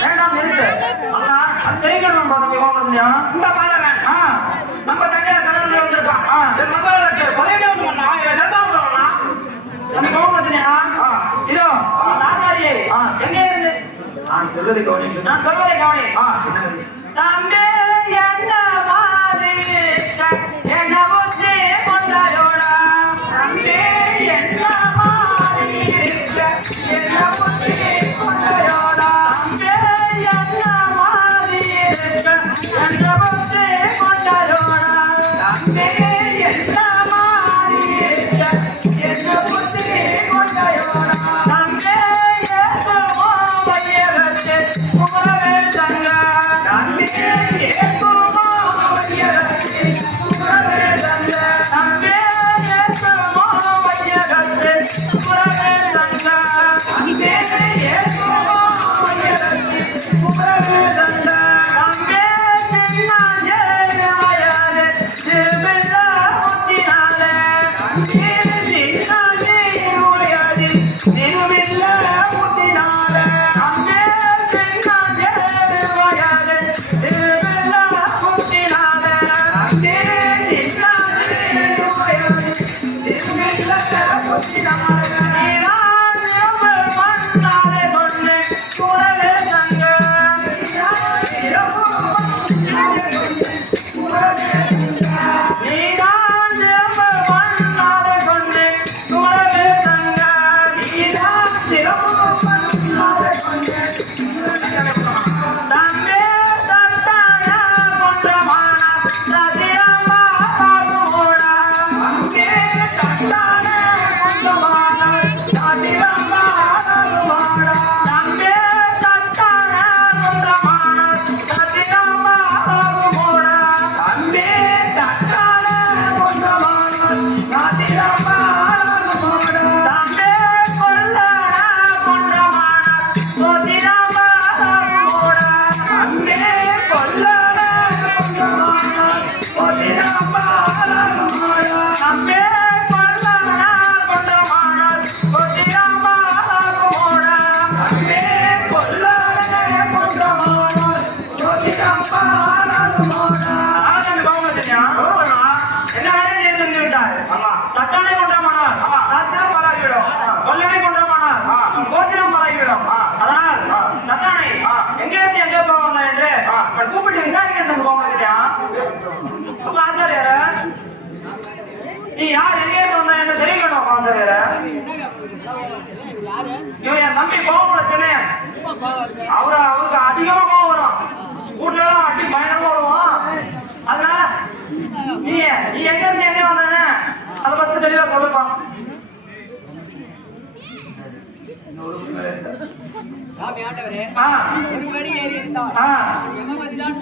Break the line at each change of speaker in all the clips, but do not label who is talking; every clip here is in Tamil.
வேண்டாம் இருக்கு
அண்ணா அந்த தெளிக்கணும்
பாருங்க இவங்க
வந்து இந்த மாதிரி நம்ம தனியார்
கடலில்
வந்திருக்கான் மக்களுக்கு ஒரே கவர்மெண்ட் கவர்மெண்ட் இதோ நாட்டாயே எங்க நான் சொல்லுறது கவனிங்க நான் சொல்லுறேன் கவனி velhas. Dale, கூப்பிட்டு விசாரிக்கிறது போக மாட்டேன் தம்பி கோவம் வச்சுனேன் அவரு அவருக்கு அதிகமா கோவம் வரும். வீட்டுல அடி பயங்கரமா வருவோம் அதனால நீ நீ எங்க இருந்து எங்க வந்தானே அதை பத்தி தெளிவா சொல்லுப்பா.
ஒரு மணி ஏறி இருந்தான்
எங்க
மாதிரி தான்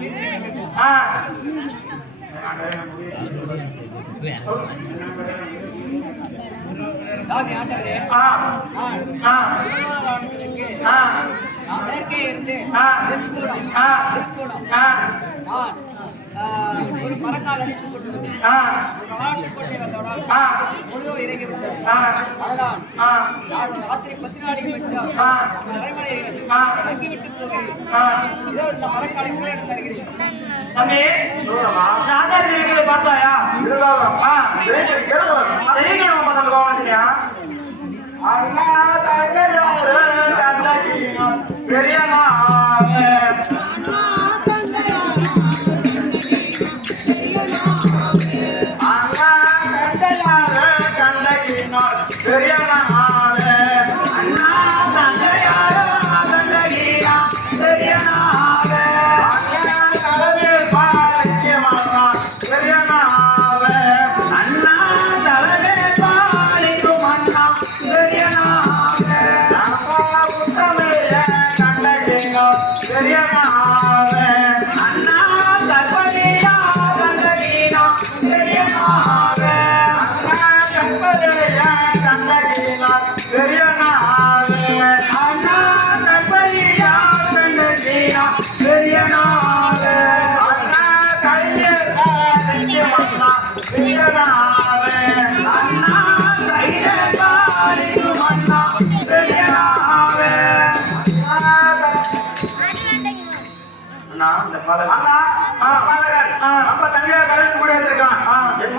ஒரு மரக்கால் அடித்துக் கொண்டிருந்தது இறங்கி விட்டது ராத்திரி பத்து நாளைக்கு மட்டும்
அரைமனை
இறங்கிவிட்டு போகிறேன் இந்த மரக்காலை கூட தருகிறேன்
தம்பி ராஜா இருக்கிறத பார்த்தாயா? பெரியம்மா பெரியம்மா
சொன்னா இந்த பாலகன் நம்ம தங்கையா கல்யாணம் கூட இருக்கான் என்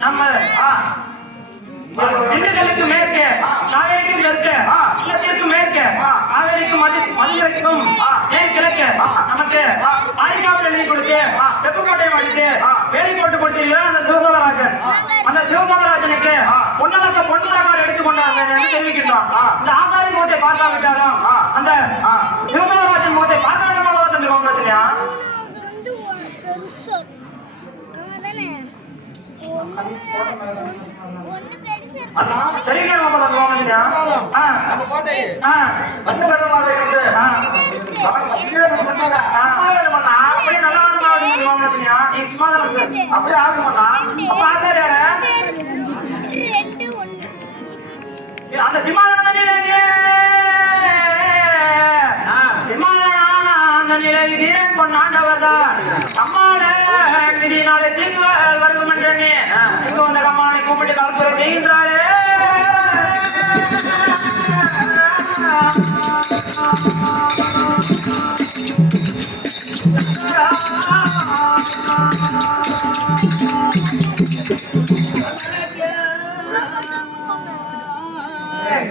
நம்ம திண்டுக்கலுக்கு மேற்கு காவேரிக்கும் தெற்கு. இல்லத்திற்கு மேற்கு. காவேரிக்கும் மதி மதுரைக்கும். மேற்கு கிழக்கு. நமக்கு
ஆ.
ஆதிக்காவல் எழுதி கொடுத்து
ஆ.
செப்புக்கோட்டை அடித்து
ஆ.
வேலி போட்டு கொடுத்திருக்கிறார் அந்த சிவகோதராஜன் அந்த சிவகோதராஜனுக்கு
ஆ.
பொன்னலக்க பொன்னலக்கார் எடுத்துக்கொண்டார் என்று தெரிவிக்கின்றான். இந்த ஆசாரி முகத்தை பார்க்காவிட்டாலும். அந்த. சிவகோதராஜன் முகத்தை பார்க்க வேண்டுமா தம்பி கோமலத்திலையா
அது வந்து உன் பெருசு ஆமா தானே
பத்து வருடமாக இருந்து
அப்படியே நல்லா நீ சும்மா தான்
அப்படியே ஆகுமாண்ணா
அப்ப ஆசாரியாரே, அந்த சிம்மாசனத்திலே சிம்மாசனிலே வீரன் கொண்டாண்டவர்தான் அம்மாட விதினாலே தீங்கு வருகும் என்று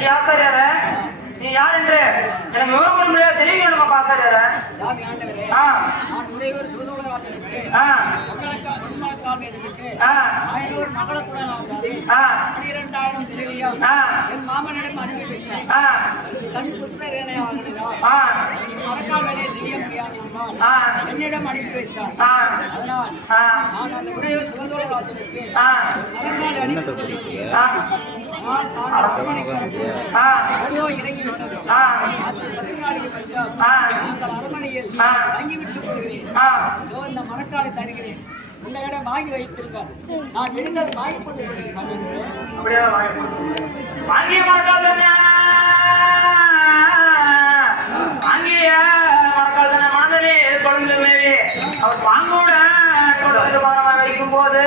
ஐயா ஆசாரியாரே, நீ யார் என்று எனக்கு விவரம் முடியாது தெரிய வேணுமா ஆசாரியாரே ஆ ஆ
என்னிடம் அனுப்பி வைத்தான்
ஆ
அதனால் நான் அந்த உடையவர்
ஆ
நான் வந்து இறங்கி அரண்மனையில்
ஆ.
தங்கிவிட்டு இந்த மரக்காலை தருகிறேன் வாங்கி வைத்திருக்கார் நான் விழுந்தது வாங்கி கொண்டு
வாங்கி வாங்கிய மக்கள் தானே வாங்கிய கொழுந்து அவர் பாங்கோட வைக்கும் போது